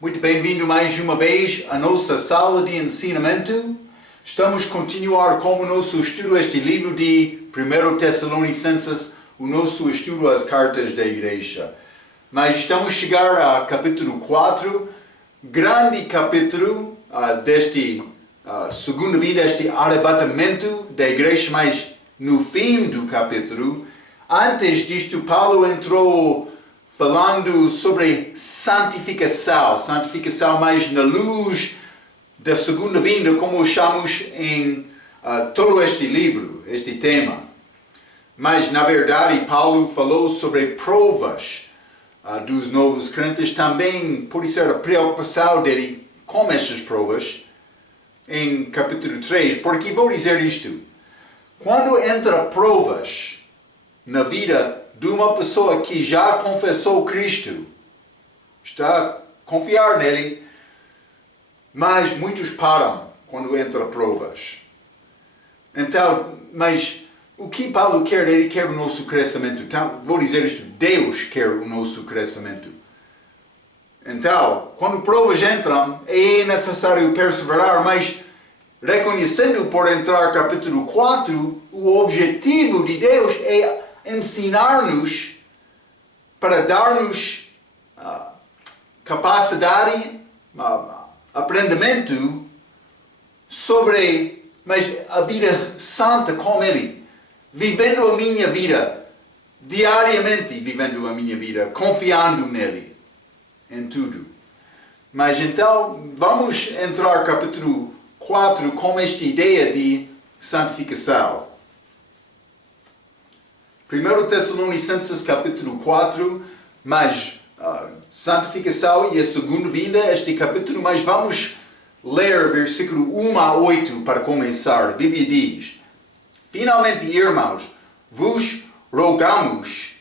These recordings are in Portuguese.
Muito bem-vindo mais uma vez à nossa sala de ensinamento. Estamos a continuar com o nosso estudo este livro de 1 Tessalonicenses, o nosso estudo às cartas da igreja. Mas estamos a chegar a capítulo 4, grande capítulo deste segunda vinda, este arrebatamento da igreja, mas no fim do capítulo. Antes disto, Paulo entrou falando sobre santificação mais na luz da segunda vinda, como chamamos em todo este livro, este tema. Mas, na verdade, Paulo falou sobre provas dos novos crentes, também por isso a preocupação dele com estas provas, em capítulo 3, porque vou dizer isto, quando entra provas na vida de uma pessoa que já confessou Cristo, está a confiar nele, mas muitos param quando entra provas. Então, mas o que Paulo quer? Ele quer o nosso crescimento. Então, vou dizer isto, Deus quer o nosso crescimento. Então, quando provas entram, é necessário perseverar, mas reconhecendo por entrar capítulo 4, o objetivo de Deus é ensinar-nos para dar-nos capacidade, aprendimento sobre a vida santa com Ele. Vivendo a minha vida, diariamente vivendo a minha vida, confiando nele, em tudo. Mas então, vamos entrar no capítulo 4 com esta ideia de santificação. 1 Tessalonicenses capítulo 4, mas santificação e a segunda vinda, este capítulo, mas vamos ler versículo 1 a 8 para começar. A Bíblia diz: Finalmente, irmãos, vos rogamos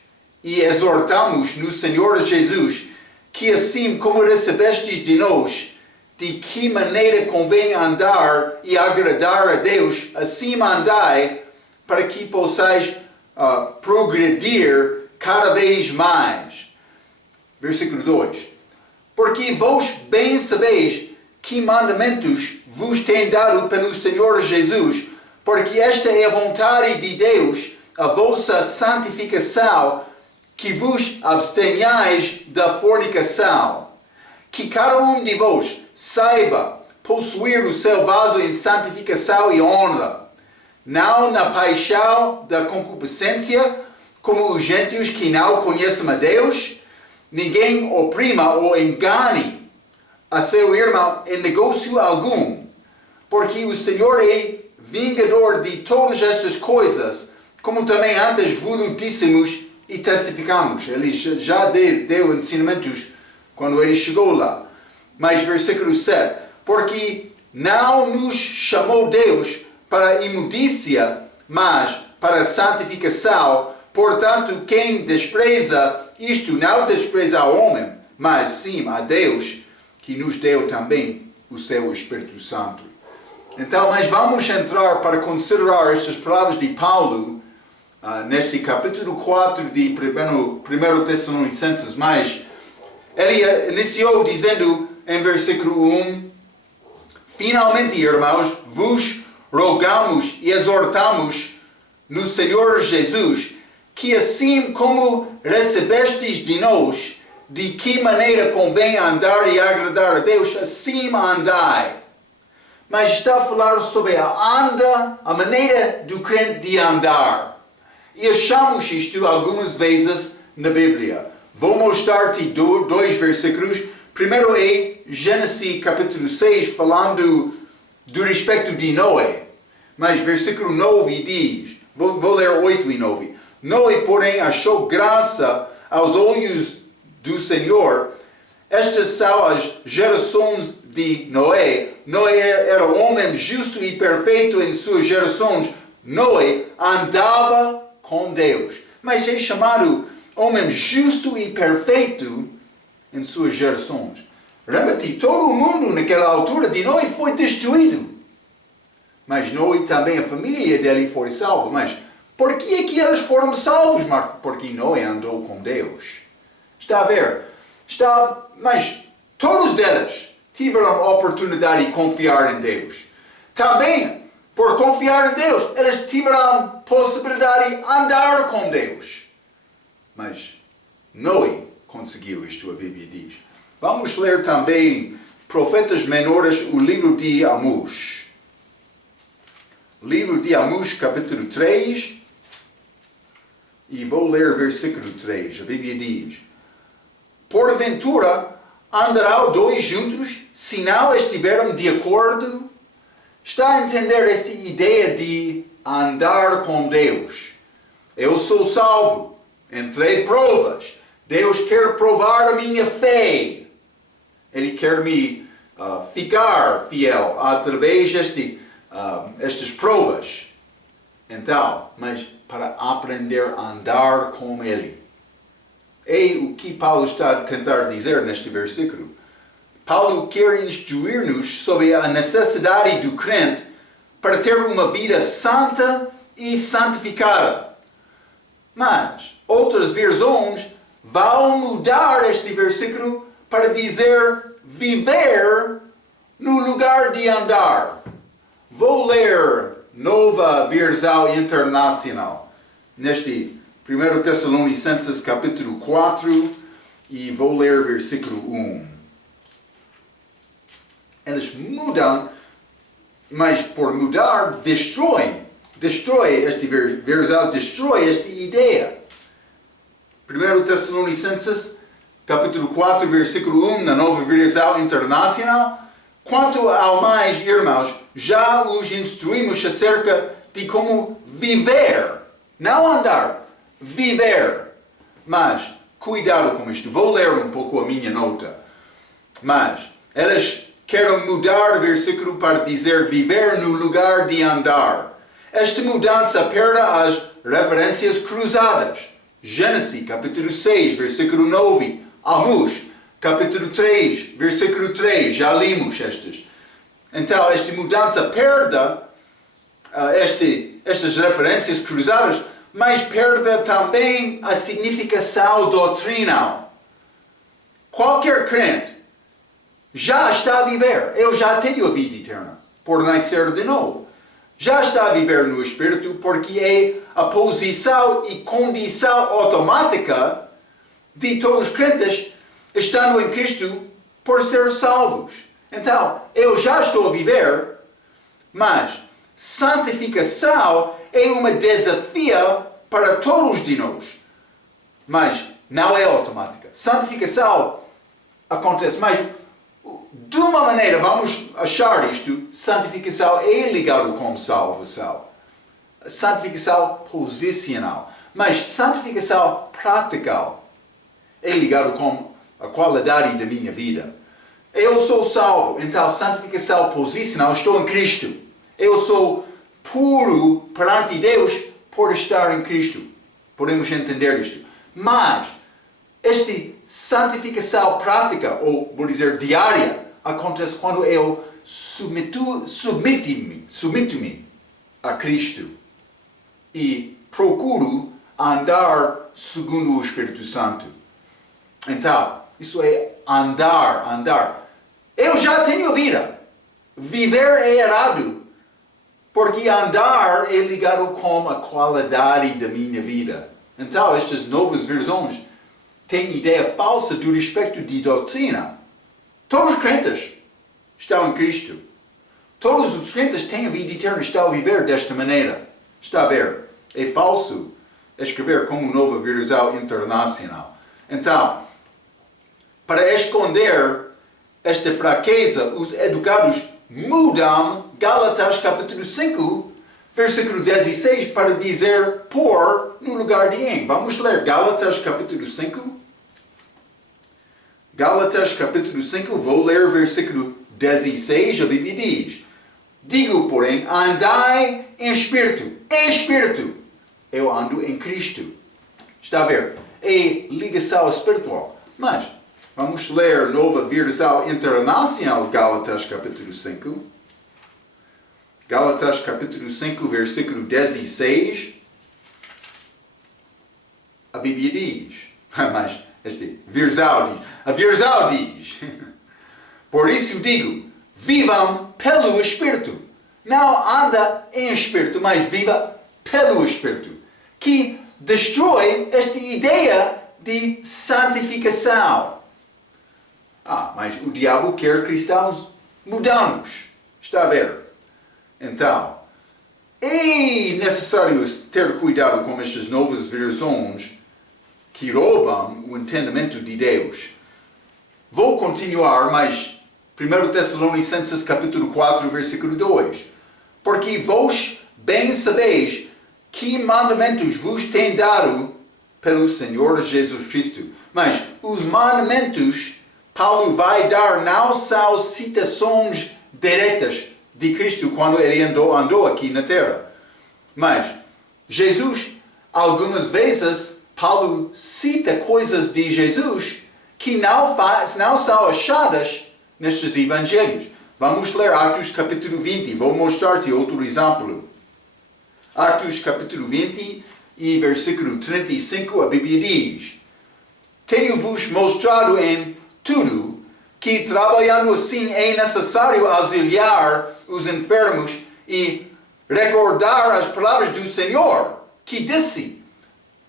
e exortamos no Senhor Jesus, que assim como recebestes de nós, de que maneira convém andar e agradar a Deus, assim andai, para que possais progredir cada vez mais. Versículo 2. Porque vós bem sabeis que mandamentos vos tem dado pelo Senhor Jesus, porque esta é a vontade de Deus, a vossa santificação, que vos abstenhais da fornicação. Que cada um de vós saiba possuir o seu vaso em santificação e honra, não na paixão da concupiscência, como os gentios que não conhecem a Deus. Ninguém oprima ou engane a seu irmão em negócio algum, porque o Senhor é vingador de todas estas coisas, como também antes vos dissemos e testificamos. Ele já deu ensinamentos quando ele chegou lá. Mas versículo 7, porque não nos chamou Deus para a imundícia, mas para a santificação. Portanto, quem despreza isto não despreza ao homem, mas sim a Deus, que nos deu também o seu Espírito Santo. Então, mas vamos entrar para considerar estas palavras de Paulo neste capítulo 4 de 1 Tessalonicenses. Mas ele iniciou dizendo em versículo 1, Finalmente, irmãos, vos rogamos e exortamos no Senhor Jesus, que assim como recebestes de nós, de que maneira convém andar e agradar a Deus, assim andai. Mas está a falar sobre a maneira do crente de andar. E achamos isto algumas vezes na Bíblia. Vou mostrar-te dois versículos. Primeiro é Gênesis capítulo 6, falando do respeito de Noé. Mas versículo 9 diz, vou ler 8 e 9. Noé, porém, achou graça aos olhos do Senhor. Estas são as gerações de Noé. Noé era homem justo e perfeito em suas gerações. Noé andava com Deus. Mas é chamado homem justo e perfeito em suas gerações. Lembra-te, todo o mundo naquela altura de Noé foi destruído. Mas Noé também, a família dele foi salva. Mas por que é que eles foram salvos, Marco? Porque Noé andou com Deus. Está a ver? Mas Todos eles tiveram a oportunidade de confiar em Deus. Também, por confiar em Deus, eles tiveram a possibilidade de andar com Deus. Mas Noé conseguiu isto, a Bíblia diz. Vamos ler também Profetas Menores, o livro de Amós. Livro de Amós, capítulo 3. E vou ler versículo 3. A Bíblia diz: porventura andarão dois juntos, se não estiverem de acordo? Está a entender essa ideia de andar com Deus? Eu sou salvo, entrei provas. Deus quer provar a minha fé. Ele quer me ficar fiel através destas provas. Então, mas para aprender a andar com Ele. É o que Paulo está a tentar dizer neste versículo. Paulo quer instruir-nos sobre a necessidade do crente para ter uma vida santa e santificada. Mas outras versões vão mudar este versículo para dizer viver no lugar de andar. Vou ler Nova Versão Internacional neste 1 Tessalonicenses capítulo 4 e vou ler versículo 1. Eles mudam, mas por mudar, destrói este versão, destrói esta ideia. 1 Tessalonicenses capítulo 4, versículo 1, na Nova Versão Internacional. Quanto ao mais, irmãos, já os instruímos acerca de como viver, não andar, viver. Mas, cuidado com isto. Vou ler um pouco a minha nota. Mas, eles querem mudar o versículo para dizer viver no lugar de andar. Esta mudança perde as referências cruzadas. Gênesis, capítulo 6, versículo 9. Amós, capítulo 3, versículo 3. Já limos estes. Então, esta mudança perde estas referências cruzadas, mas perde também a significação doutrinal. Qualquer crente já está a viver. Eu já tenho a vida eterna por nascer de novo. Já está a viver no Espírito porque é a posição e condição automática de todos os crentes estando em Cristo por ser salvos. Então, eu já estou a viver, mas santificação é um desafio para todos de nós. Mas não é automática. Santificação acontece mais. De uma maneira, vamos achar isto, santificação é ligado com salvação. Santificação posicional. Mas santificação prática é ligado com a qualidade da minha vida. Eu sou salvo, então santificação posicional, estou em Cristo. Eu sou puro perante Deus por estar em Cristo. Podemos entender isto. Mas, esta santificação prática, ou vou dizer diária, acontece quando eu submito-me a Cristo e procuro andar segundo o Espírito Santo. Então, isso é andar. Eu já tenho vida. Viver é errado, porque andar é ligado com a qualidade da minha vida. Então, estas novas versões têm ideia falsa do respeito de doutrina. Todos os crentes estão em Cristo. Todos os crentes têm a vida eterna, estão a viver desta maneira. Está a ver? É falso escrever como Nova Versão Internacional. Então, para esconder esta fraqueza, os educados mudam Gálatas capítulo 5, versículo 16, para dizer por no lugar de em. Vamos ler Gálatas capítulo 5. Gálatas capítulo 5, vou ler versículo 16, a Bíblia diz: digo, porém, andai em espírito. Em espírito. Eu ando em Cristo. Está a ver? É ligação espiritual. Mas, vamos ler Nova Versão Internacional, Gálatas capítulo 5. Gálatas capítulo 5, versículo 16. A Bíblia diz, mas este versão diz, a versão diz, Por isso digo, vivam pelo Espírito. Não anda em Espírito, mas viva pelo Espírito. Que destrói esta ideia de santificação. Mas o diabo quer cristãos mudanos. Está a ver? Então, é necessário ter cuidado com estas novas versões que roubam o entendimento de Deus. Vou continuar, mas 1 Tessalonicenses capítulo 4, versículo 2. Porque vós bem sabeis que mandamentos vos tem dado pelo Senhor Jesus Cristo. Mas os mandamentos, Paulo vai dar não são citações diretas de Cristo quando ele andou aqui na terra. Mas Jesus, algumas vezes, Paulo cita coisas de Jesus que não são achadas nestes evangelhos. Vamos ler Atos capítulo 20. Vou mostrar-te outro exemplo. Atos capítulo 20 e versículo 35, a Bíblia diz: Tenho-vos mostrado em tudo que, trabalhando assim, é necessário auxiliar os enfermos e recordar as palavras do Senhor, que disse: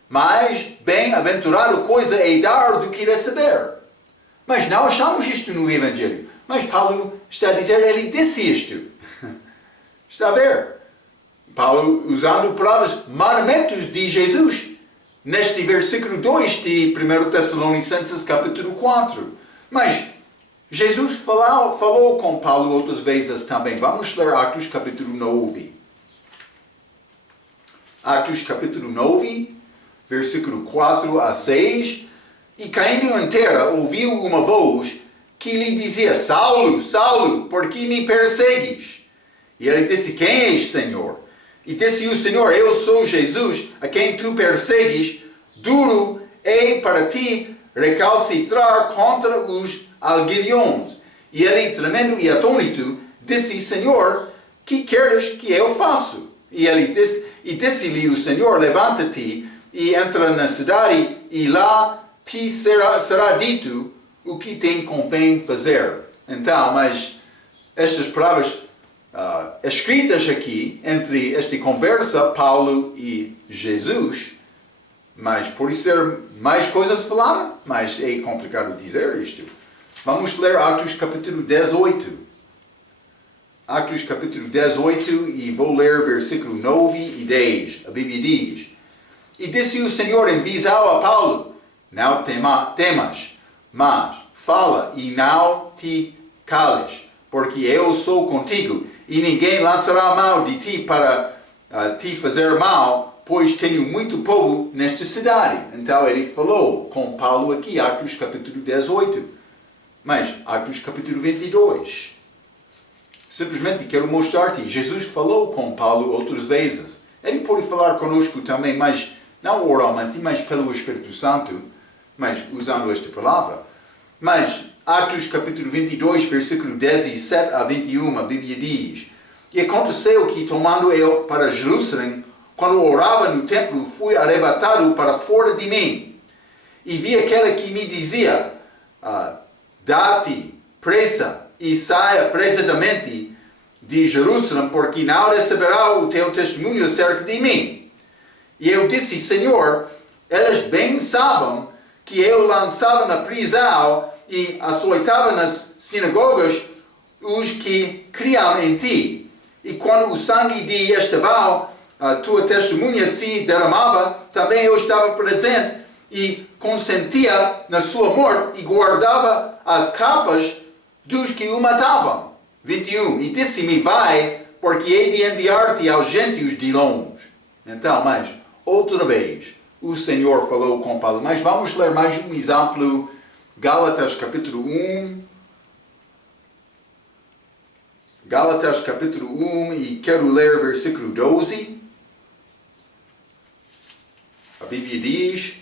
mais bem-aventurado coisa é dar do que receber. Mas não achamos isto no Evangelho. Mas Paulo está a dizer, ele disse isto. Está a ver? Paulo usando palavras, mandamentos de Jesus, neste versículo 2 de 1 Tessalonicenses capítulo 4. Mas Jesus falou com Paulo outras vezes também. Vamos ler Atos capítulo 9. Atos capítulo 9, versículo 4 a 6. E caindo em terra, ouviu uma voz que lhe dizia: Saulo, Saulo, por que me persegues? E ele disse: Quem és, Senhor? E disse o Senhor: Eu sou Jesus, a quem tu persegues. Duro é para ti recalcitrar contra os aguilhões. E ele, tremendo e atônito, disse: Senhor, que queres que eu faça? E disse-lhe o Senhor: Levanta-te e entra na cidade, e lá te será dito o que tem convém fazer. Então, mas estas palavras escritas aqui, entre esta conversa, Paulo e Jesus, mas por ser mais coisas faladas, mas é complicado dizer isto. Vamos ler Atos capítulo 18. Atos capítulo 18, e vou ler versículo 9 e 10. A Bíblia diz: E disse o Senhor em visão a Paulo: Não temas, mas fala e não te cales, porque eu sou contigo, e ninguém lançará mal de ti para te fazer mal, pois tenho muito povo nesta cidade. Então ele falou com Paulo aqui, Atos capítulo 18. Mas Atos capítulo 22. Simplesmente quero mostrar-te, Jesus falou com Paulo outras vezes. Ele pode falar conosco também, mas não oralmente, mas pelo Espírito Santo, mas usando esta palavra. Mas Atos capítulo 22, versículo 17 a 21, a Bíblia diz: E aconteceu que, tomando eu para Jerusalém, quando orava no templo, fui arrebatado para fora de mim. E vi aquele que me dizia: Dá-te pressa e saia apressadamente de Jerusalém, porque não receberá o teu testemunho acerca de mim. E eu disse: Senhor, eles bem sabem que eu lançava na prisão e açoitava nas sinagogas os que criam em ti. E quando o sangue de Estevão, a tua testemunha, se derramava, também eu estava presente e consentia na sua morte e guardava as capas dos que o matavam. 21. E disse-me: Vai, porque hei de enviar-te aos gentios de longe. Então, mas, outra vez, o Senhor falou com Paulo. Mas vamos ler mais um exemplo. Gálatas capítulo 1. Gálatas capítulo 1, e quero ler versículo 12. A Bíblia diz: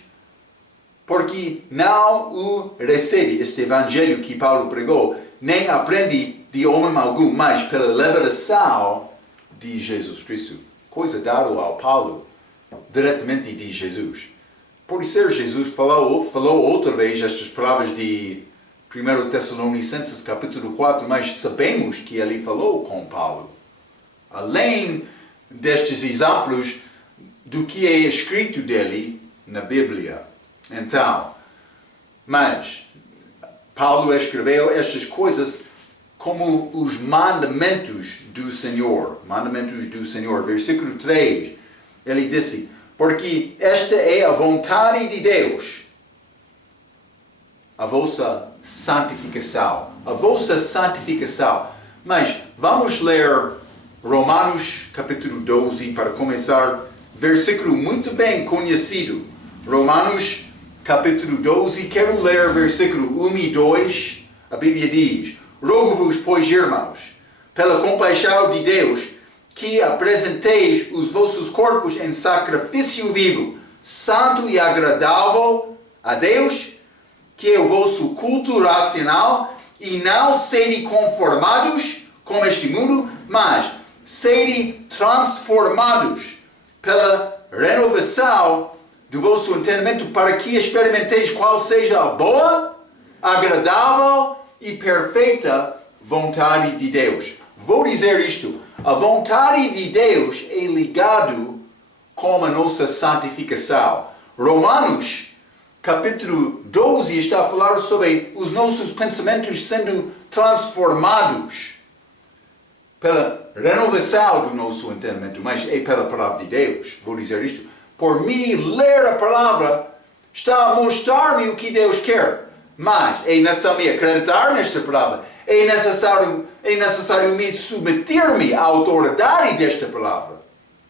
Porque não o recebe, este evangelho que Paulo pregou, nem aprende de homem algum, mas pela revelação de Jesus Cristo. Coisa dada ao Paulo, diretamente de Jesus. Por ser Jesus falou outra vez estas palavras de 1 Tessalonicenses capítulo 4, mas sabemos que ele falou com Paulo. Além destes exemplos do que é escrito dele na Bíblia. Então, mas Paulo escreveu estas coisas como os mandamentos do Senhor. Mandamentos do Senhor. Versículo 3, ele disse, porque esta é a vontade de Deus, a vossa santificação. A vossa santificação. Mas vamos ler Romanos capítulo 12 para começar. Versículo muito bem conhecido. Romanos capítulo 12, quero ler versículo 1 e 2. A Bíblia diz, rogo-vos, pois, irmãos, pela compaixão de Deus, que apresenteis os vossos corpos em sacrifício vivo, santo e agradável a Deus, que é o vosso culto racional, e não sede conformados com este mundo, mas sede transformados pela renovação do vosso entendimento, para que experimenteis qual seja a boa, agradável e perfeita vontade de Deus. Vou dizer isto, a vontade de Deus é ligado com a nossa santificação. Romanos capítulo 12 está a falar sobre os nossos pensamentos sendo transformados pela renovação do nosso entendimento, mas é pela palavra de Deus. Vou dizer isto. Por mim, ler a palavra está a mostrar-me o que Deus quer. Mas é necessário me acreditar nesta palavra. É necessário me submeter-me à autoridade desta palavra.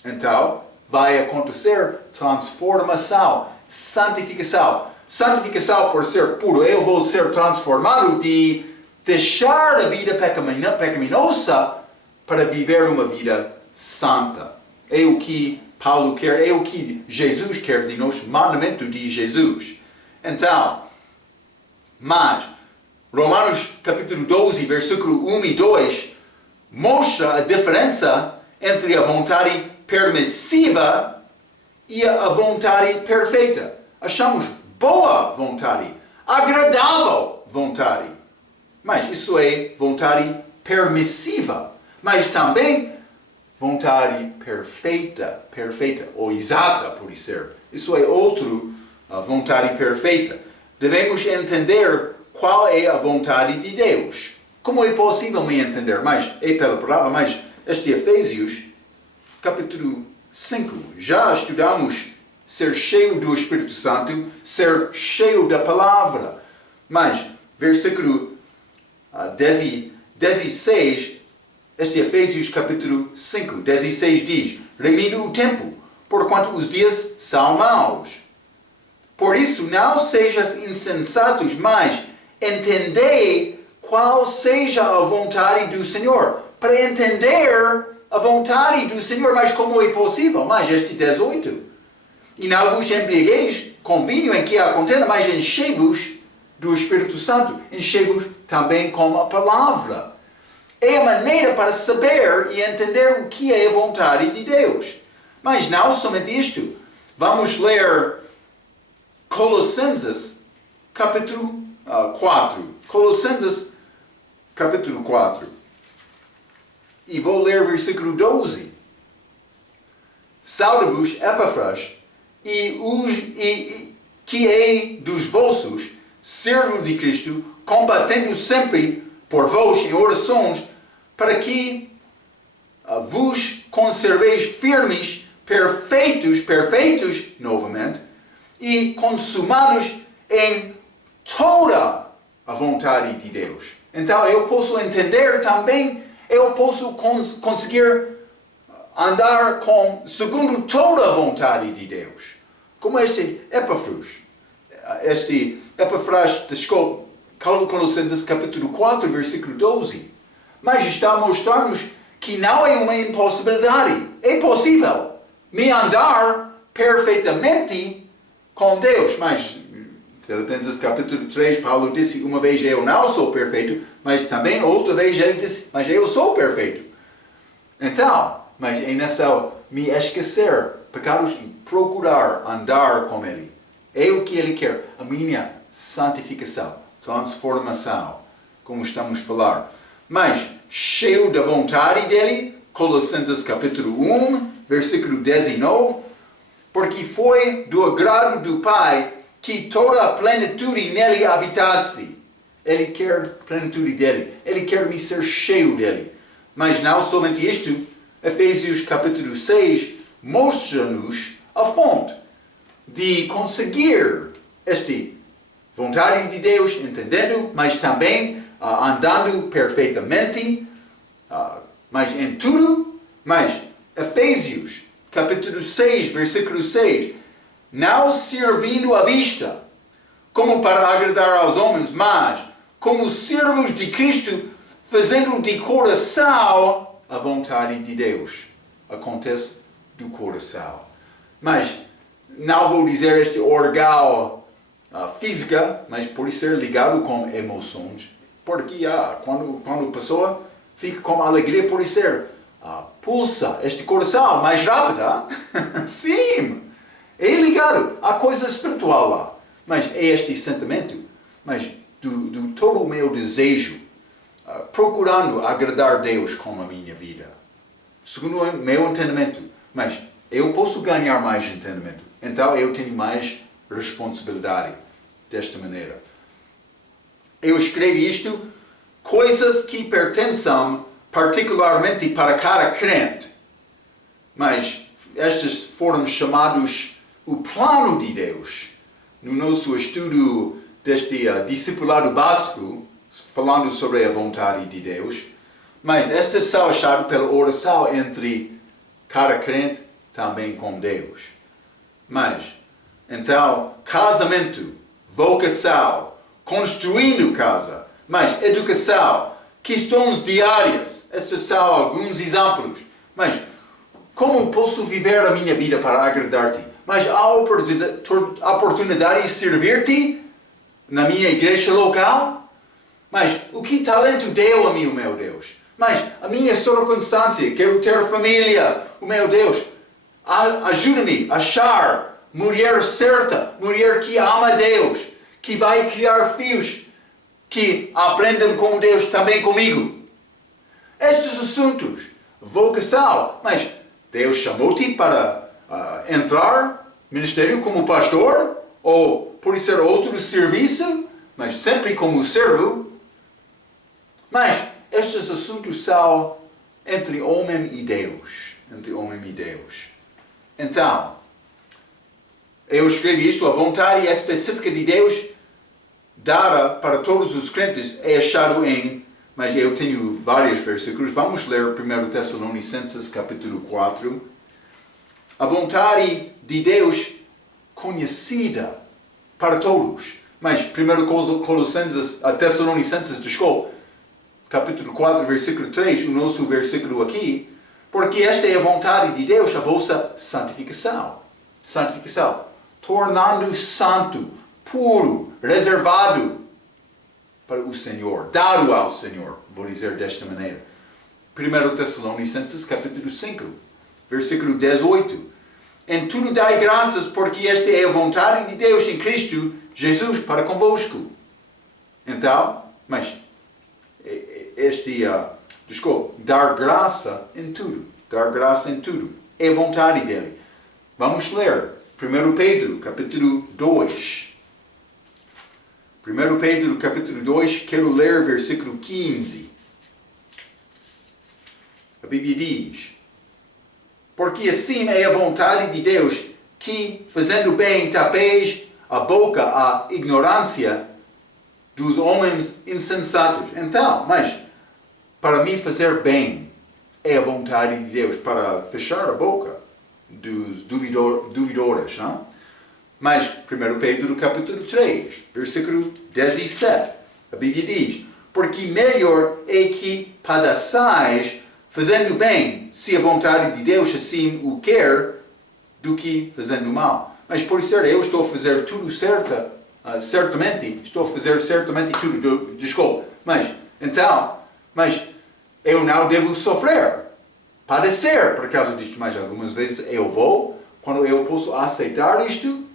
Então, vai acontecer transformação, santificação. Santificação por ser puro. Eu vou ser transformado de deixar a vida pecaminosa para viver uma vida santa. É o que Paulo quer, é o que Jesus quer de nós, mandamento de Jesus. Então, mas, Romanos capítulo 12, versículo 1 e 2, mostra a diferença entre a vontade permissiva e a vontade perfeita. Achamos boa vontade, agradável vontade. Mas isso é vontade permissiva. Mas também vontade perfeita, ou exata, por ser. Isso é outro vontade perfeita. Devemos entender qual é a vontade de Deus. Como é possível me entender? Mas é pela palavra, mas este Efésios, capítulo 5, já estudamos ser cheio do Espírito Santo, ser cheio da palavra. Mas, versículo 16, este Efésios capítulo 5, 16 diz, remindo o tempo, porquanto os dias são maus. Por isso, não sejas insensatos, mas entendei qual seja a vontade do Senhor. Para entender a vontade do Senhor, mas como é possível? Mas este 18. E não vos embriagueis com vinho em que há contenda, mas enchei-vos do Espírito Santo. Enchei-vos também com a palavra. É a maneira para saber e entender o que é a vontade de Deus. Mas não somente isto. Vamos ler Colossenses capítulo 4. Colossenses capítulo 4. E vou ler versículo 12. Sauda-vos Epafras, que é dos vossos, servo de Cristo, combatendo sempre por vós em orações, para que vos conserveis firmes, perfeitos, novamente, e consumados em toda a vontade de Deus. Então eu posso entender também, eu posso conseguir andar segundo toda a vontade de Deus. Como este Epafras, desculpa, Colossenses capítulo 4, versículo 12. Mas está a mostrar-nos que não é uma impossibilidade. É possível me andar perfeitamente com Deus. Mas, Filipenses capítulo 3, Paulo disse, uma vez eu não sou perfeito, mas também outra vez ele disse, mas eu sou perfeito. Então, mas é necessário me esquecer pecados e procurar andar com Ele. É o que Ele quer, a minha santificação, transformação, como estamos a falar. Mas, cheio da vontade dele, Colossenses capítulo 1, versículo 19, porque foi do agrado do Pai que toda a plenitude nele habitasse. Ele quer a plenitude dele. Ele quer me ser cheio dele. Mas não somente isto, Efésios capítulo 6 mostra-nos a fonte de conseguir esta vontade de Deus, entendendo, mas também andando perfeitamente, mas em tudo. Mas Efésios capítulo 6, versículo 6, não servindo à vista, como para agradar aos homens, mas como servos de Cristo, fazendo de coração a vontade de Deus. Acontece do coração. Mas não vou dizer este órgão física, mas pode ser ligado com emoções. Porque quando a pessoa fica com alegria, pode ser pulsa este coração mais rápida. Sim, é ligado à coisa espiritual lá. Mas é este sentimento, mas do todo o meu desejo, procurando agradar Deus com a minha vida. Segundo o meu entendimento. Mas eu posso ganhar mais entendimento. Então eu tenho mais responsabilidade desta maneira. Eu escrevi isto, coisas que pertencem particularmente para cada crente. Mas estes foram chamados o plano de Deus. No nosso estudo deste discipulado básico, falando sobre a vontade de Deus. Mas estas são achadas pela oração entre cada crente também com Deus. Mas, então, casamento, vocação, construindo casa, mas educação, questões diárias, estes são alguns exemplos. Mas, como posso viver a minha vida para agradar-te? Mas há oportunidade de servir-te na minha igreja local? Mas o que talento deu a mim, o meu Deus? Mas a minha circunstância, quero ter família, o meu Deus. Ajuda-me a achar mulher certa, mulher que ama Deus, que vai criar filhos, que aprendam como Deus também comigo. Estes assuntos, vocação, mas Deus chamou-te para entrar no ministério como pastor, ou pode ser outro serviço, mas sempre como servo. Mas estes assuntos são entre homem e Deus. Entre homem e Deus. Então, eu escrevi isto, a vontade específica de Deus dada para todos os crentes é achado mas eu tenho vários versículos. Vamos ler 1 Tessalonicenses capítulo 4. A vontade de Deus conhecida para todos. Mas 1 Tessalonicenses, desculpa, capítulo 4, versículo 3, o nosso versículo aqui, porque esta é a vontade de Deus, a vossa santificação. Santificação. Tornando santo, puro, reservado para o Senhor, dado ao Senhor, vou dizer desta maneira. 1 Tessalonicenses, capítulo 5, versículo 18. Em tudo dai graças, porque esta é a vontade de Deus em Cristo Jesus para convosco. Então, mas dar graça em tudo. Dar graça em tudo. É a vontade dele. Vamos ler 1 Pedro, capítulo 2. 1 Pedro, capítulo 2, quero ler versículo 15. A Bíblia diz: porque assim é a vontade de Deus, que, fazendo bem, tapeis a boca à ignorância dos homens insensatos. Então, mas, para mim fazer bem é a vontade de Deus, para fechar a boca dos duvidores. Não? Mas, 1 Pedro capítulo 3, versículo 17, a Bíblia diz: porque melhor é que padeçais fazendo bem, se a vontade de Deus assim o quer, do que fazendo mal. Mas por ser eu estou a fazer tudo certamente, estou a fazer certamente tudo, desculpa, mas eu não devo sofrer, padecer por causa disto, mas algumas vezes eu vou, quando eu posso aceitar isto,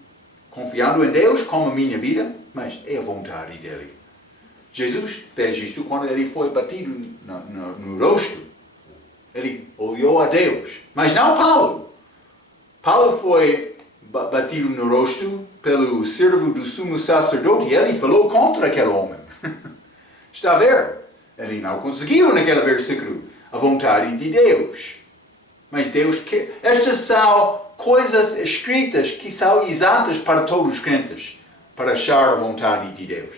confiando em Deus como a minha vida, mas é a vontade dele. Jesus fez isto quando ele foi batido no rosto. Ele olhou a Deus. Mas não Paulo. Paulo foi batido no rosto pelo servo do sumo sacerdote e ele falou contra aquele homem. Está a ver? Ele não conseguiu naquele versículo a vontade de Deus. Mas Deus quer. Estas são coisas escritas que são exatas para todos os crentes, para achar a vontade de Deus.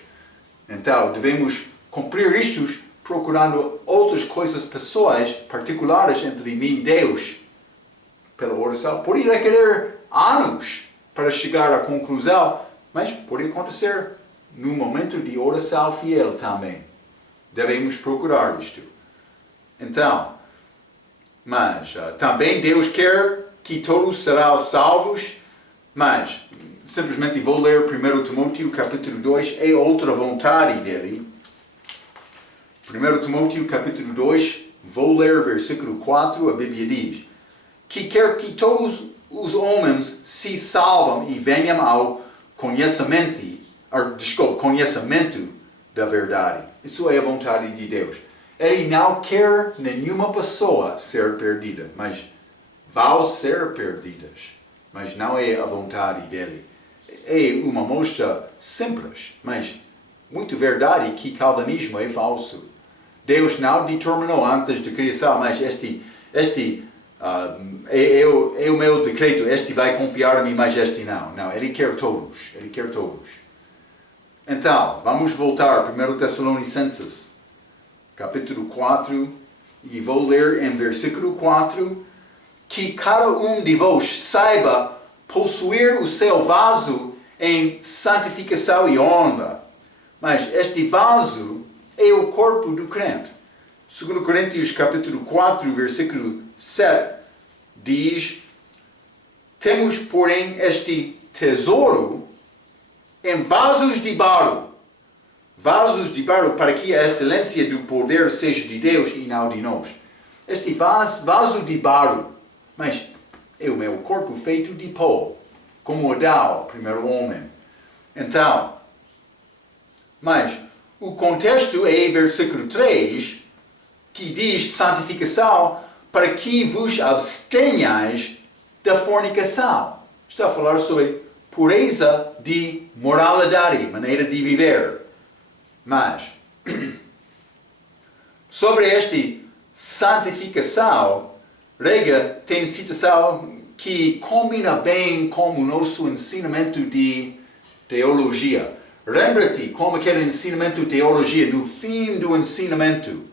Então, devemos cumprir isto procurando outras coisas pessoais, particulares entre mim e Deus, pela oração. Pode requerer anos para chegar à conclusão, mas pode acontecer no momento de oração fiel também. Devemos procurar isto. Então, mas também Deus quer que todos serão salvos, mas simplesmente vou ler 1 Timóteo capítulo 2, é outra vontade dele. 1 Timóteo capítulo 2, vou ler versículo 4, a Bíblia diz que quer que todos os homens se salvam e venham ao conhecimento da verdade. Isso é a vontade de Deus. Ele não quer nenhuma pessoa ser perdida, mas vão ser perdidas. Mas não é a vontade dele. É uma mostra simples, mas muito verdade que calvinismo é falso. Deus não determinou antes da criação, mas este é o meu decreto, este vai confiar em mim, mas este não. Não, ele quer todos. Ele quer todos. Então, vamos voltar, 1 Tessalonicenses, capítulo 4, e vou ler em versículo 4, que cada um de vós saiba possuir o seu vaso em santificação e honra. Mas este vaso é o corpo do crente. 2 Coríntios capítulo 4, versículo 7, diz: temos, porém, este tesouro em vasos de barro. Vasos de barro para que a excelência do poder seja de Deus e não de nós. Este vaso de barro, mas é o meu corpo feito de pó, como Adão, o primeiro homem. Então, mas o contexto é versículo 3, que diz santificação para que vos abstenhais da fornicação. Está a falar sobre pureza de moralidade, maneira de viver. Mas, sobre esta santificação, Rega tem citação que combina bem com o nosso ensinamento de teologia. Lembra-te como aquele ensinamento de teologia, no fim do ensinamento,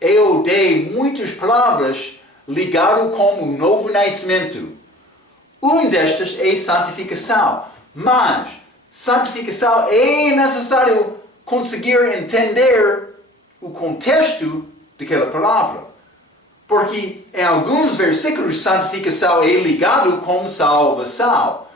eu dei muitas palavras ligado com o novo nascimento. Um destas é santificação, mas santificação é necessário conseguir entender o contexto daquela palavra. Porque em alguns versículos santificação é ligado com salvação.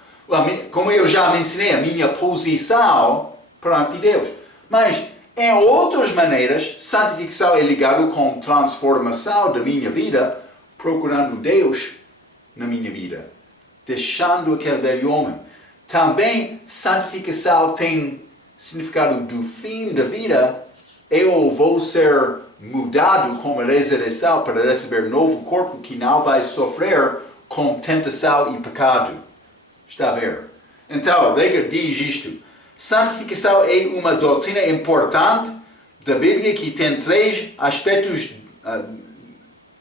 Como eu já mencionei, a minha posição perante Deus. Mas em outras maneiras, santificação é ligado com transformação da minha vida, procurando Deus na minha vida, deixando aquele velho homem. Também santificação tem significado do fim da vida. Eu vou ser mudado com a ressurreição para receber novo corpo que não vai sofrer com tentação e pecado. Está a ver? Então, Rega diz isto. Santificação é uma doutrina importante da Bíblia que tem três aspectos,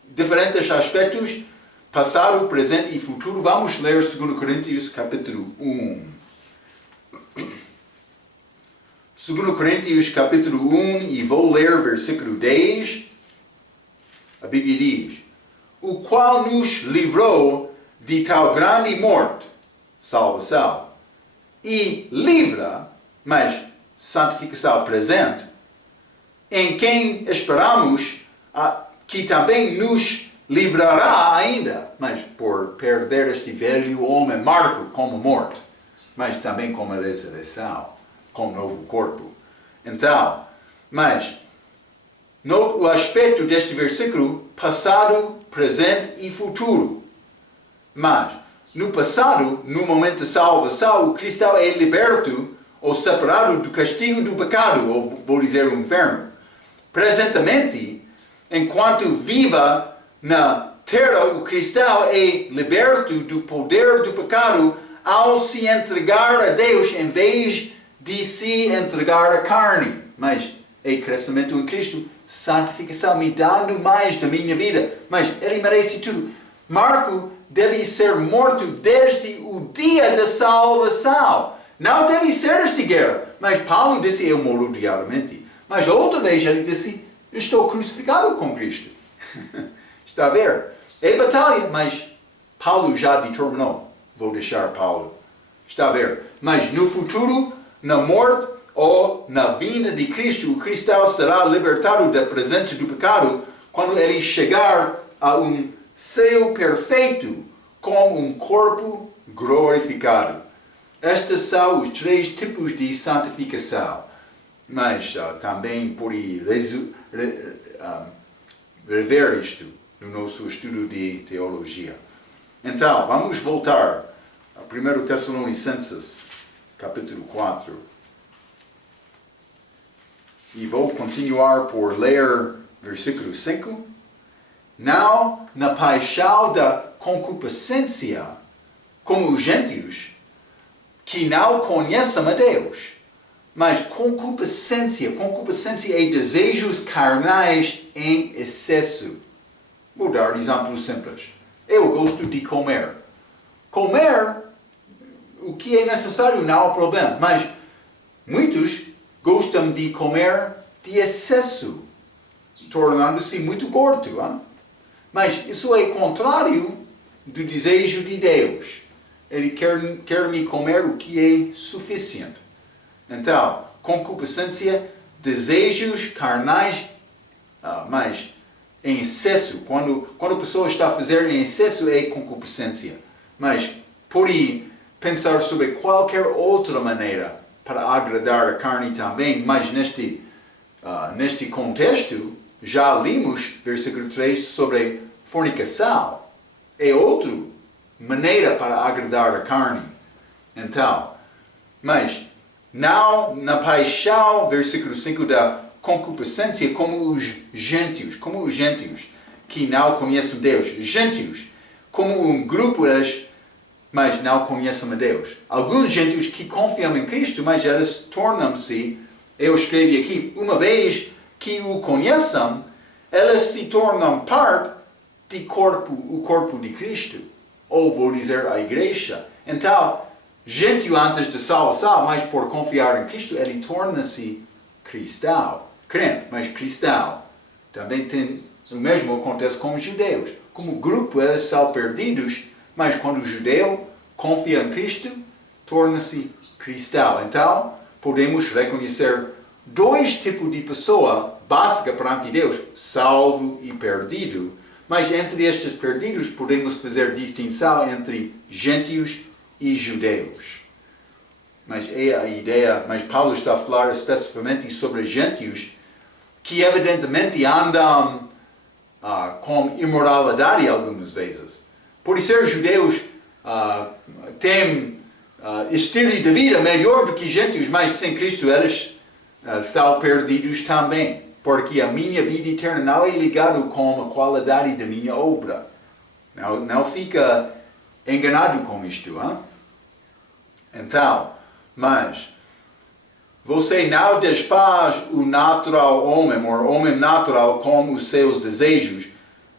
diferentes aspectos, passado, presente e futuro. Vamos ler 2 Coríntios capítulo 1. 2 Coríntios capítulo 1 e vou ler versículo 10. A Bíblia diz: o qual nos livrou de tal grande morte, salvação, e livra, mas santificação presente, em quem esperamos que também nos livrará ainda, mas por perder este velho homem morto como morte, mas também como a ressurreição, com novo corpo. Então, mas note o aspecto deste versículo: passado, presente e futuro. Mas no passado, no momento de salvação, o cristão é liberto ou separado do castigo do pecado, ou vou dizer o inferno. Presentamente, enquanto viva na terra, o cristão é liberto do poder do pecado ao se entregar a Deus em vez de se entregar à carne. Mas é crescimento em Cristo, santificação, me dando mais da minha vida. Mas Ele merece tudo. Marco deve ser morto desde o dia da salvação. Não deve ser esta guerra. Mas Paulo disse, eu morro diariamente. Mas outra vez ele disse, estou crucificado com Cristo. Está a ver? É batalha, mas Paulo já determinou. Vou deixar Paulo. Está a ver? Mas no futuro, na morte ou na vinda de Cristo, o cristão será libertado da presença do pecado quando ele chegar a um céu perfeito com um corpo glorificado. Estes são os 3 tipos de santificação. Mas também por rever isto no nosso estudo de teologia. Então, vamos voltar a 1 Tessalonicenses, capítulo 4. E vou continuar por ler versículo 5. Não na paixão da concupiscência, como os gentios, que não conhecem a Deus. Mas concupiscência é desejos carnais em excesso. Vou dar exemplo simples. Eu gosto de comer. Comer o que é necessário não há problema. Mas muitos gostam de comer de excesso, tornando-se muito gordo. Hein? Mas isso é contrário do desejo de Deus. Ele quer me comer o que é suficiente. Então, concupiscência, desejos carnais, mas em excesso. Quando a pessoa está a fazer em excesso é concupiscência. Mas pode pensar sobre qualquer outra maneira para agradar a carne também. Mas neste contexto, já limos versículo 3 sobre fornicação. É outra maneira para agradar a carne. Então, mas não na paixão, versículo 5, da concupiscência como os gentios, que não conhecem Deus. Gentios, como um grupo, mas não conhecem a Deus. Alguns gentios que confiam em Cristo, mas eles tornam-se, eu escrevi aqui, uma vez que o conheçam, eles se tornam parte do corpo de Cristo. Ou vou dizer, a igreja. Então, gentio antes de salvação, mas por confiar em Cristo, ele torna-se cristão. Crente, mas cristão. Também o mesmo acontece com os judeus. Como grupo, eles são perdidos, mas quando o judeu confia em Cristo, torna-se cristão. Então, podemos reconhecer 2 tipos de pessoa básica perante Deus, salvo e perdido. Mas entre estes perdidos, podemos fazer distinção entre gentios e judeus. Mas é a ideia, mas Paulo está a falar especificamente sobre gentios que evidentemente andam com imoralidade algumas vezes. Por ser judeus têm estilo de vida melhor do que gentios, mas sem Cristo eles são perdidos também. Porque a minha vida eterna não é ligada com a qualidade da minha obra. Não fica enganado com isto. Hein? Então, mas você não desfaz o natural homem, ou homem natural com os seus desejos,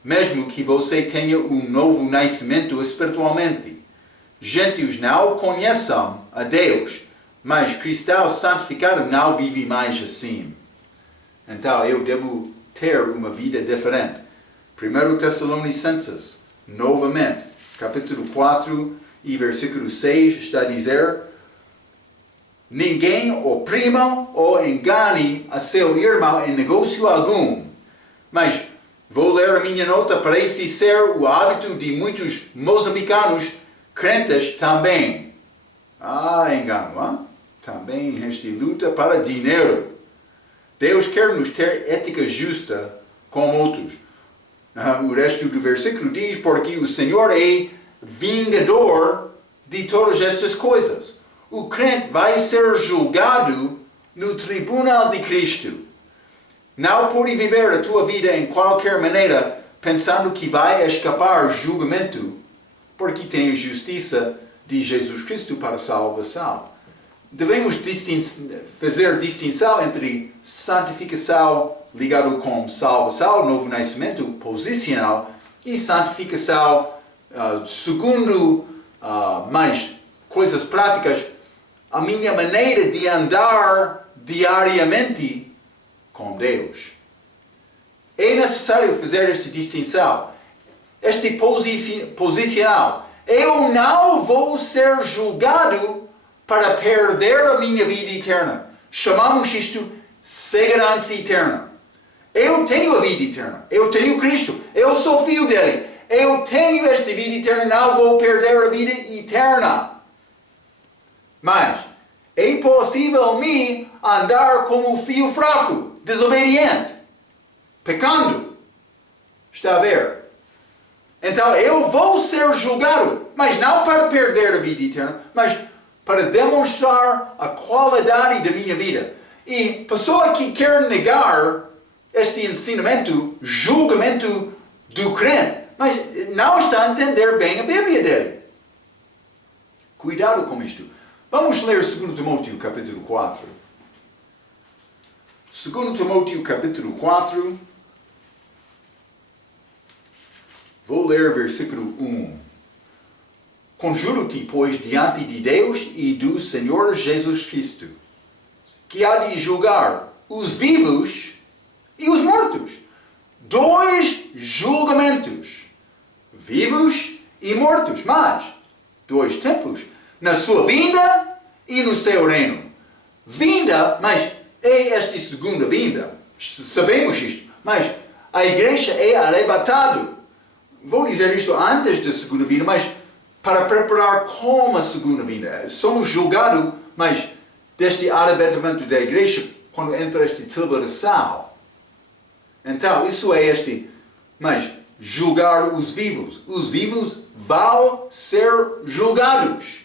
mesmo que você tenha um novo nascimento espiritualmente. Gentios não conhecem a Deus, mas cristãos santificados não vivem mais assim. Então, eu devo ter uma vida diferente. 1 Tessalonicenses, novamente, capítulo 4 e versículo 6, está a dizer: ninguém oprima ou engane a seu irmão em negócio algum. Mas vou ler a minha nota, parece ser o hábito de muitos moçambicanos crentes também. Engano, hein? Também esta luta para dinheiro. Deus quer nos ter ética justa com outros. O resto do versículo diz, porque o Senhor é vingador de todas estas coisas. o crente vai ser julgado no tribunal de Cristo. Não pode viver a tua vida em qualquer maneira pensando que vai escapar julgamento, porque tem a justiça de Jesus Cristo para a salvação. Devemos fazer distinção entre santificação ligado com salvação, novo nascimento, posicional, e santificação segundo mais coisas práticas, a minha maneira de andar diariamente com Deus. É necessário fazer esta distinção, este posicional. Eu não vou ser julgado para perder a minha vida eterna. Chamamos isto segurança eterna. Eu tenho a vida eterna. Eu tenho Cristo. Eu sou filho dele. Eu tenho esta vida eterna. Não vou perder a vida eterna. Mas é possível me andar como filho fraco, desobediente, pecando. Está a ver? Então eu vou ser julgado, mas não para perder a vida eterna, mas para demonstrar a qualidade da minha vida. E pessoa que quer negar este ensinamento, julgamento do crente, mas não está a entender bem a Bíblia dele. Cuidado com isto. Vamos ler 2 Timóteo capítulo 4. 2 Timóteo capítulo 4. Vou ler versículo 1. Conjuro-te, pois, diante de Deus e do Senhor Jesus Cristo, que há de julgar os vivos e os mortos. 2 julgamentos. Vivos e mortos. Mas 2 tempos. Na sua vinda e no seu reino. Vinda, mas é esta segunda vinda. Sabemos isto. Mas a igreja é arrebatada. Vou dizer isto antes da segunda vinda, mas para preparar como a segunda vinda. Somos julgados, mas deste arrebatamento da igreja, quando entra esta tribulação. Então, isso é mas julgar os vivos. Os vivos vão ser julgados.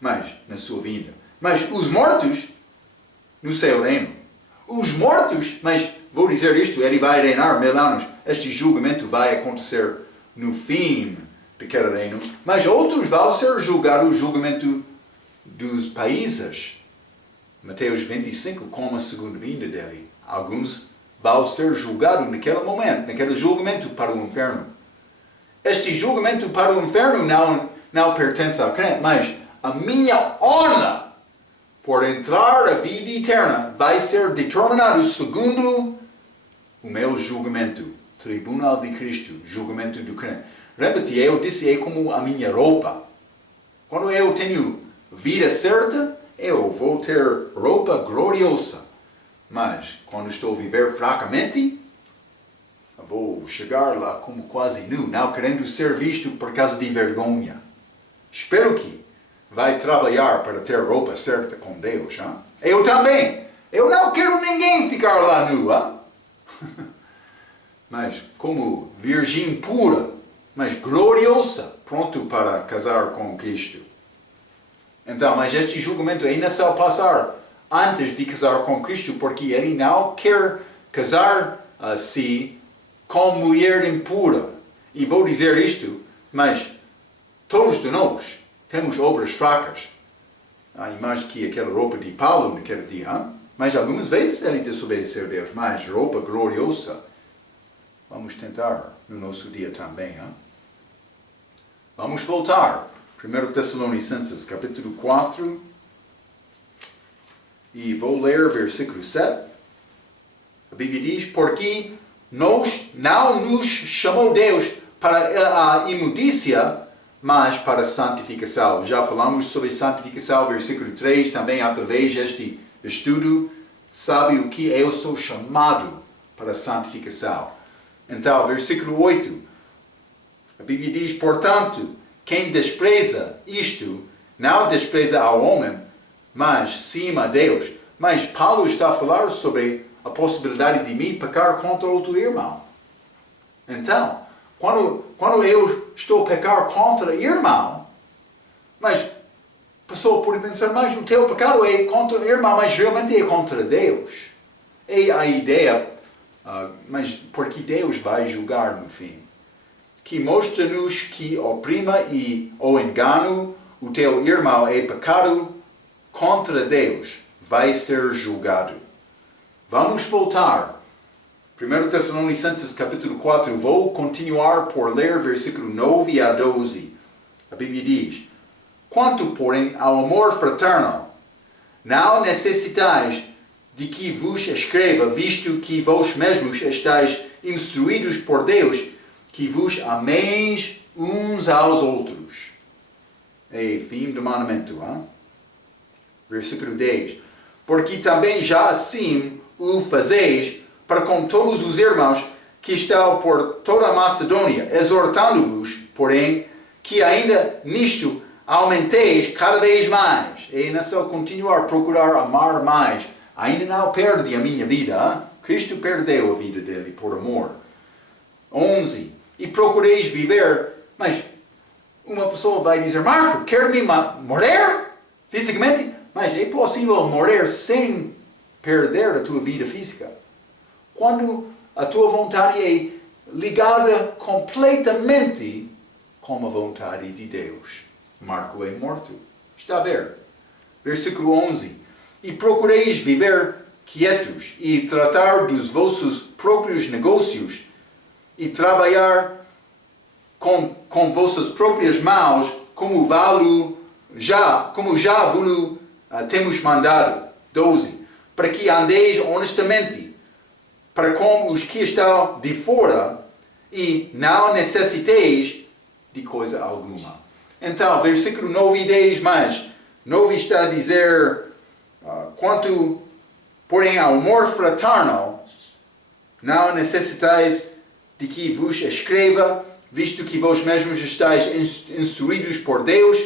Mas, na sua vinda. Mas os mortos, no seu reino. Os mortos, mas vou dizer isto, ele vai reinar 1000 anos. Este julgamento vai acontecer no fim daquele reino. Mas outros vão ser julgados, o julgamento dos países. Mateus 25, como a segunda vinda dele. Alguns vão ser julgados naquele momento, naquele julgamento para o inferno. Este julgamento para o inferno não pertence ao crente, mas a minha honra por entrar a vida eterna vai ser determinado segundo o meu julgamento. Tribunal de Cristo, julgamento do crente. Lembra-te, eu disse, é como a minha roupa. Quando eu tenho vida certa, eu vou ter roupa gloriosa. Mas, quando estou a viver fracamente, eu vou chegar lá como quase nu, não querendo ser visto por causa de vergonha. Espero que vai trabalhar para ter roupa certa com Deus. Hein? Eu também. Eu não quero ninguém ficar lá nu. Mas como virgem pura, mas gloriosa, pronto para casar com Cristo. Então, mas este julgamento é necessário passar antes de casar com Cristo, porque ele não quer casar-se com mulher impura. E vou dizer isto, mas todos de nós temos obras fracas. A imagem que aquela roupa de Paulo naquele dia, hein? Mas algumas vezes ele desobedeceu a Deus, mas roupa gloriosa. Vamos tentar no nosso dia também. Hein? Vamos voltar. 1 Tessalonicenses, capítulo 4. E vou ler versículo 7. A Bíblia diz, porque não nos chamou Deus para a imundícia, mas para a santificação. Já falamos sobre santificação, versículo 3, também através deste estudo. Sabe o que eu sou chamado para a santificação? Então, versículo 8, a Bíblia diz, portanto, quem despreza isto, não despreza ao homem, mas sim a Deus. Mas Paulo está a falar sobre a possibilidade de mim pecar contra outro irmão. Então, quando eu estou a pecar contra irmão, mas A pessoa pode pensar, mas o teu pecado é contra o irmão, mas realmente é contra Deus. É a ideia, mas porque Deus vai julgar no fim. Que mostra-nos que oprima e o engano, o teu irmão é pecado contra Deus, vai ser julgado. Vamos voltar. 1 Tessalonicenses capítulo 4, vou continuar por ler versículo 9 a 12. A Bíblia diz, quanto, porém, ao amor fraterno, não necessitais de que vos escreva, visto que vós mesmos estáis instruídos por Deus, que vos ameis uns aos outros. É fim do mandamento. Hein? Versículo 10. Porque também já assim o fazeis para com todos os irmãos que estão por toda a Macedônia, exortando-vos, porém, que ainda nisto aumenteis cada vez mais. É nessa continuar a procurar amar mais. Ainda não perde a minha vida. Hein? Cristo perdeu a vida dele por amor. 11. E procureis viver, mas uma pessoa vai dizer, Marco, quer-me morrer fisicamente? Mas é possível morrer sem perder a tua vida física. Quando a tua vontade é ligada completamente com a vontade de Deus. Marco é morto. Está a ver? Versículo 11. E procureis viver quietos e tratar dos vossos próprios negócios e trabalhar com vossas próprias mãos como já vos temos mandado. 12. Para que andeis honestamente para com os que estão de fora e não necessiteis de coisa alguma. Então, versículo 9 e 10, mas 9 está a dizer, quanto, porém, ao amor fraterno, não necessitais de que vos escreva, visto que vós mesmos estáis instruídos por Deus,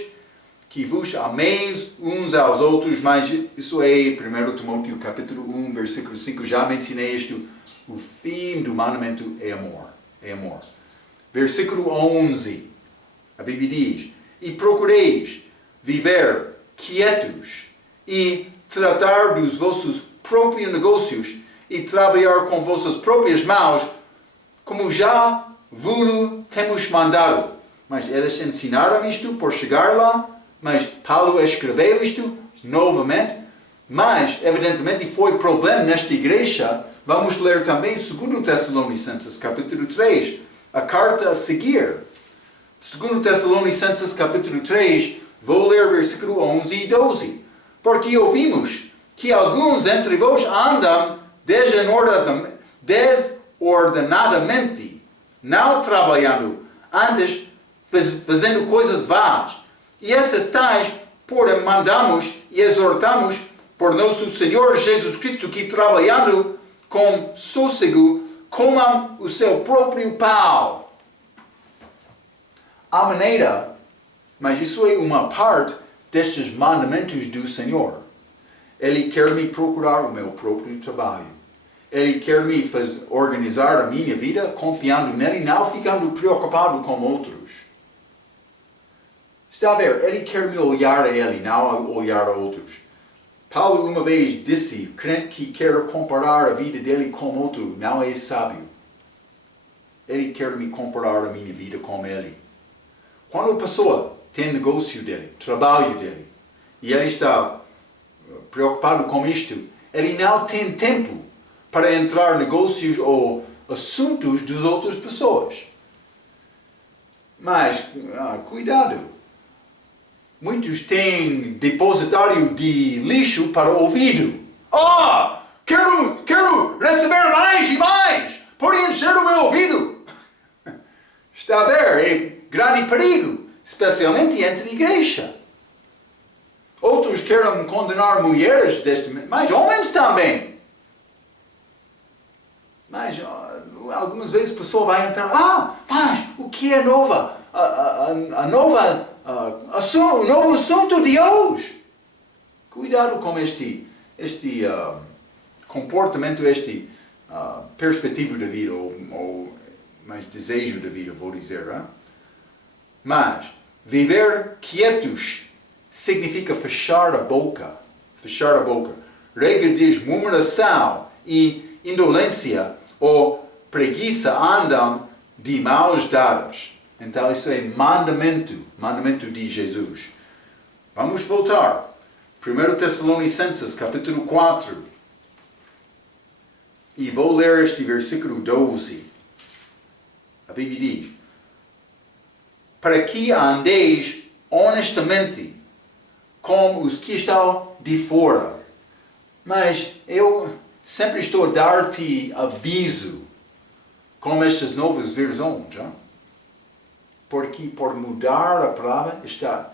que vos ameis uns aos outros, mas isso é 1 Timóteo capítulo 1, versículo 5, já mencionei isto, o fim do mandamento é amor. É amor. Versículo 11, a Bíblia diz, e procureis viver quietos e tratar dos vossos próprios negócios e trabalhar com vossas próprias mãos, como já vos temos mandado. Mas eles ensinaram isto por chegar lá, mas Paulo escreveu isto novamente, mas evidentemente foi problema nesta igreja. Vamos ler também 2 Tessalonicenses capítulo 3, a carta a seguir. 2 Tessalonicenses capítulo 3, vou ler versículo 11 e 12. Porque ouvimos que alguns entre vós andam desordenadamente, não trabalhando, antes fazendo coisas vãs. E essas tais, porém, mandamos e exortamos por nosso Senhor Jesus Cristo que, trabalhando com sossego, comam o seu próprio pão. A maneira, mas isso é uma parte destes mandamentos do Senhor. Ele quer me procurar o meu próprio trabalho. Ele quer me organizar a minha vida confiando nele, não ficando preocupado com outros. Está a ver? Ele quer me olhar a ele, não olhar a outros. Paulo uma vez disse, crente que quer comparar a vida dele com outro, não é sábio. Ele quer me comparar a minha vida com ele. Quando a pessoa tem negócio dele, trabalho dele, e ele está preocupado com isto, ele não tem tempo para entrar em negócios ou assuntos das outras pessoas. Mas, cuidado. Muitos têm depositário de lixo para o ouvido. Quero receber mais e mais. Pode encher o meu ouvido. Está a ver? É grande perigo. Especialmente entre a igreja. Outros querem condenar mulheres mas homens também. Mas algumas vezes a pessoa vai entrar, mas o que é nova? O novo assunto de hoje. Cuidado com este comportamento, perspectiva da vida, ou mais desejo da vida, vou dizer. Mas, viver quietos significa fechar a boca. Fechar a boca. Regra diz murmuração e indolência ou preguiça andam de mãos dadas. Então isso é mandamento de Jesus. Vamos voltar. 1 Tessalonicenses, capítulo 4. E vou ler este versículo 12. A Bíblia diz: para que andeis honestamente, como os que estão de fora. Mas eu sempre estou a dar-te aviso, com estas novas versões, hein? Porque por mudar a palavra está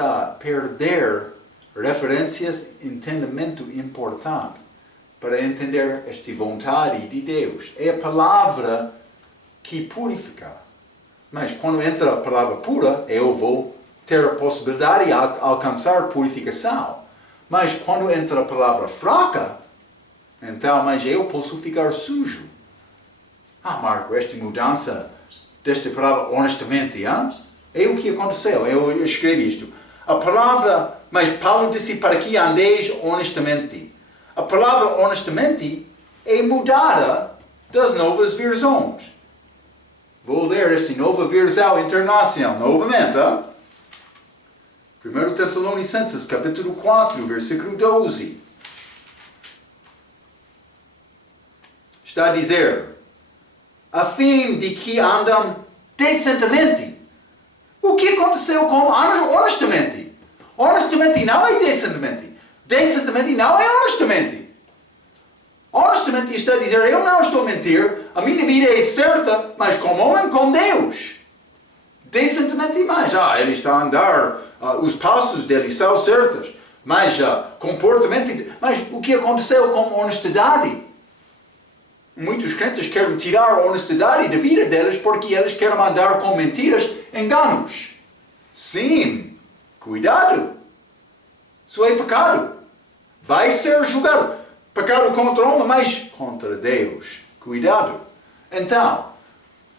a perder referências, entendimento importante para entender esta vontade de Deus. É a palavra que purifica. Mas quando entra a palavra pura, eu vou ter a possibilidade de alcançar purificação. Mas quando entra a palavra fraca, então, mas eu posso ficar sujo. Marco, esta mudança desta palavra honestamente, hein? É o que aconteceu. Eu escrevi isto. A palavra, mas Paulo disse para que andeis honestamente. A palavra honestamente é mudada das novas versões. Vou ler esta nova versão internacional novamente. 1 Tessalonicenses, capítulo 4, versículo 12. Está a dizer: a fim de que andam decentemente. O que aconteceu com honestamente? Honestamente não é decentemente. Decentemente não é honestamente. Honestamente está a dizer: eu não estou a mentir, a minha vida é certa, mas como homem com Deus. Decentemente mais. Ele está a andar, os passos dele são certos, mas comportamento. Mas o que aconteceu com honestidade? Muitos crentes querem tirar a honestidade da vida deles porque eles querem andar com mentiras, enganos. Sim, cuidado. Isso é pecado. Vai ser julgado. Pecado contra o homem, mas contra Deus. Cuidado. Então,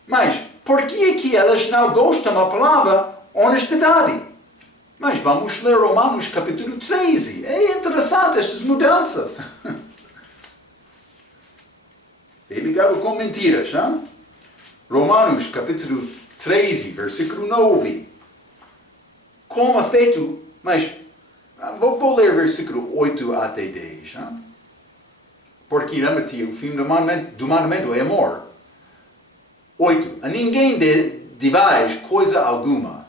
mas por que é que elas não gostam da palavra honestidade? Mas vamos ler Romanos capítulo 13. É interessante estas mudanças. É ligado com mentiras, hein? Romanos capítulo 13, versículo 9. Como é feito, mas vou ler versículo 8 até 10. Hein? Porque lembra-te, o fim do mandamento é amor. 8. A ninguém devais coisa alguma,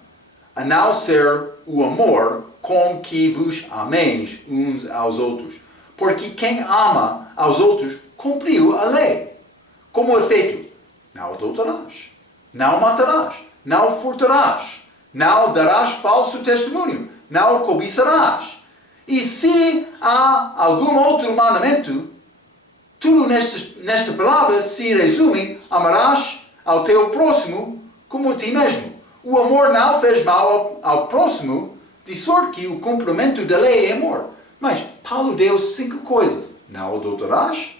a não ser o amor com que vos ameis uns aos outros. Porque quem ama aos outros cumpriu a lei. Como é feito? Não adulterarás, não matarás, não furtarás, não darás falso testemunho, não cobiçarás. E se há algum outro mandamento, tudo nesta palavra se resume: amarás ao teu próximo como a ti mesmo. O amor não fez mal ao próximo, de sorte que o cumprimento da lei é amor. Mas Paulo deu 5 coisas: não adulterarás,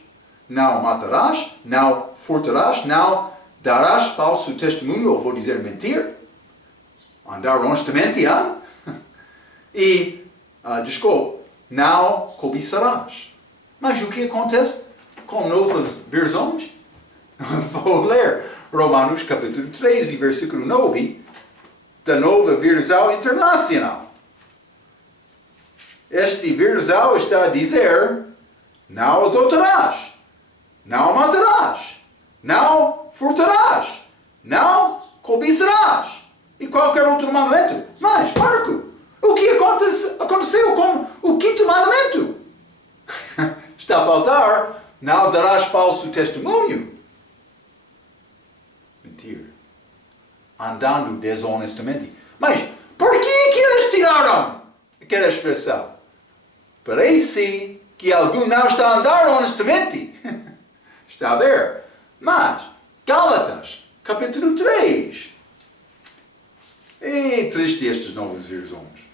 não matarás, não furtarás, não darás falso testemunho, ou vou dizer mentir, andar honestamente, e, não cobiçarás. Mas o que acontece com novas versões? Vou ler Romanos capítulo 13, versículo 9, da nova versão internacional. Este versão está a dizer: não adulterarás, não matarás, não furtarás, não cobiçarás. E qualquer outro mandamento. Mas, Marco, o que aconteceu com o 5º mandamento? Está a faltar: não darás falso testemunho. Mentira. Andando desonestamente. Mas, por que eles tiraram aquela expressão? Parece que algum não está a andar honestamente. Está a ver? Mas, Gálatas, capítulo 3. É triste estas novas versões.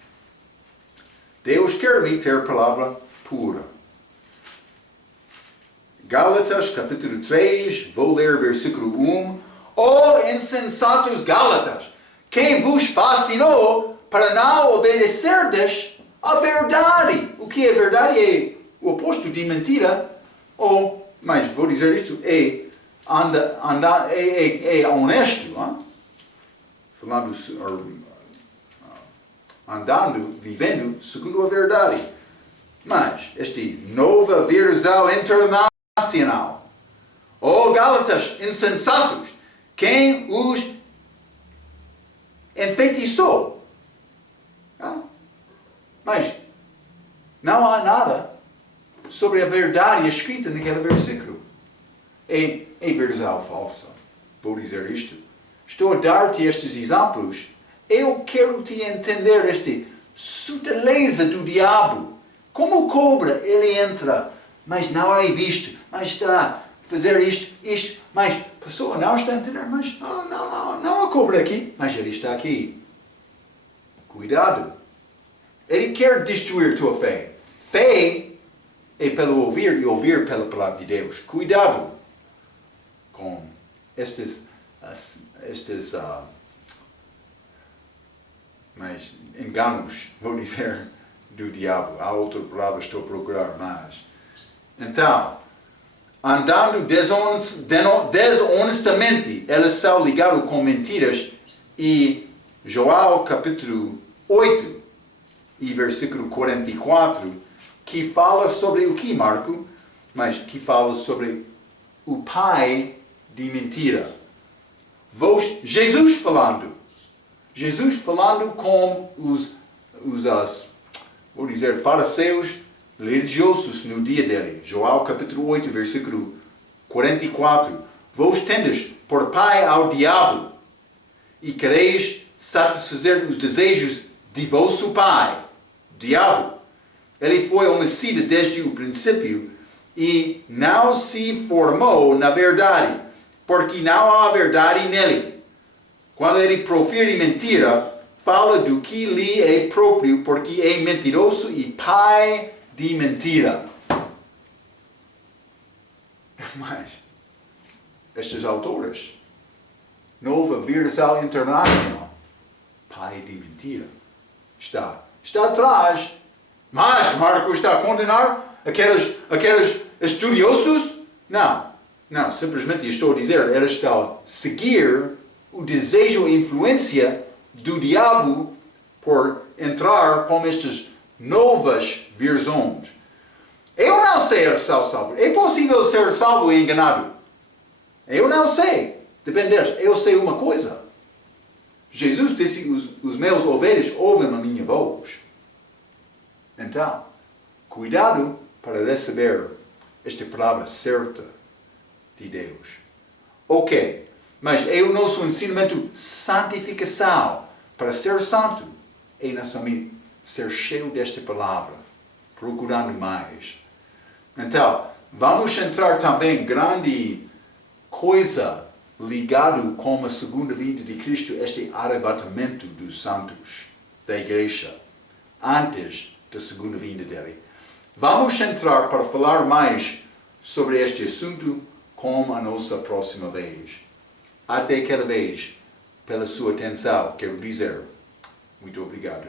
Deus quer-me ter palavra pura. Gálatas, capítulo 3, vou ler versículo 1. Ó insensatos Gálatas, quem vos fascinou para não obedecerdes a verdade. O que é verdade é o oposto de mentira. Ou, mas vou dizer isto, é honesto. Hein? Falando, andando, vivendo segundo a verdade. Mas, este nova versão internacional. Oh, Gálatas insensatos, quem os enfeitiçou? Mas, não há nada sobre a verdade escrita naquele versículo. É versão falsa. Vou dizer isto. Estou a dar-te estes exemplos. Eu quero te entender esta sutileza do diabo. Como cobra, ele entra, mas não é visto, mas está a fazer isto, mas a pessoa não está a entender, mas não há cobra aqui, mas ele está aqui. Cuidado. Ele quer destruir tua fé. Fé é pelo ouvir e ouvir pela palavra de Deus. Cuidado com estes mas enganos, vou dizer, do diabo. Há outra palavra que estou a procurar, mas... Então, andando desonestamente, eles são ligados com mentiras. E João capítulo 8 e versículo 44, que fala sobre o que, Marco? Mas que fala sobre o pai de mentira. Jesus falando com os vou dizer, fariseus religiosos no dia dele. João capítulo 8, versículo 44. Vós tendes por pai ao diabo e quereis satisfazer os desejos de vosso pai, diabo. Ele foi homicida desde o princípio e não se formou na verdade, porque não há verdade nele. Quando ele profere mentira, fala do que lhe é próprio, porque é mentiroso e pai de mentira. Mas, estes autores, nova versão internacional, pai de mentira, está atrás. Mas Marco está a condenar aqueles estudiosos? Não, simplesmente estou a dizer, eles estão a seguir o desejo e influência do diabo por entrar com estas novas versões. Eu não sei ser salvo. É possível ser salvo e enganado? Eu não sei. Depende. Eu sei uma coisa. Jesus disse, os meus ovelhas ouvem a minha voz. Então, cuidado para receber esta palavra certa de Deus. Ok. Mas é o nosso ensinamento santificação. Para ser santo, é necessário ser cheio desta palavra, procurando mais. Então, vamos entrar também grande coisa ligado com a segunda vinda de Cristo, este arrebatamento dos santos da igreja, antes da segunda vinda dele. Vamos entrar para falar mais sobre este assunto com a nossa próxima vez. Até aquela vez, pela sua atenção, quero dizer muito obrigado.